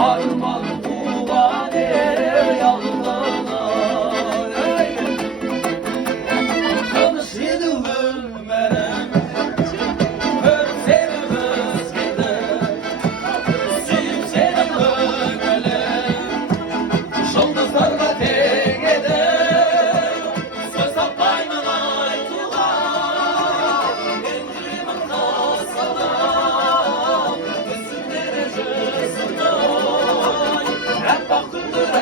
Arman kuvane yaldalar Tanışıydım ölmeden Ölseydim özgede Suyum senin ölmele Şıldızlarla tek eder Söz apayman aytılar Endirimin kasada Gözümlere cüzünay Hep bakıldır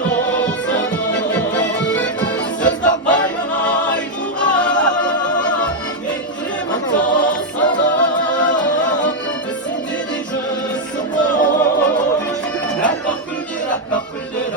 olsana Söz apayman aytılar Endirimin kasada Gözümlere cüzünay Hep bakıldır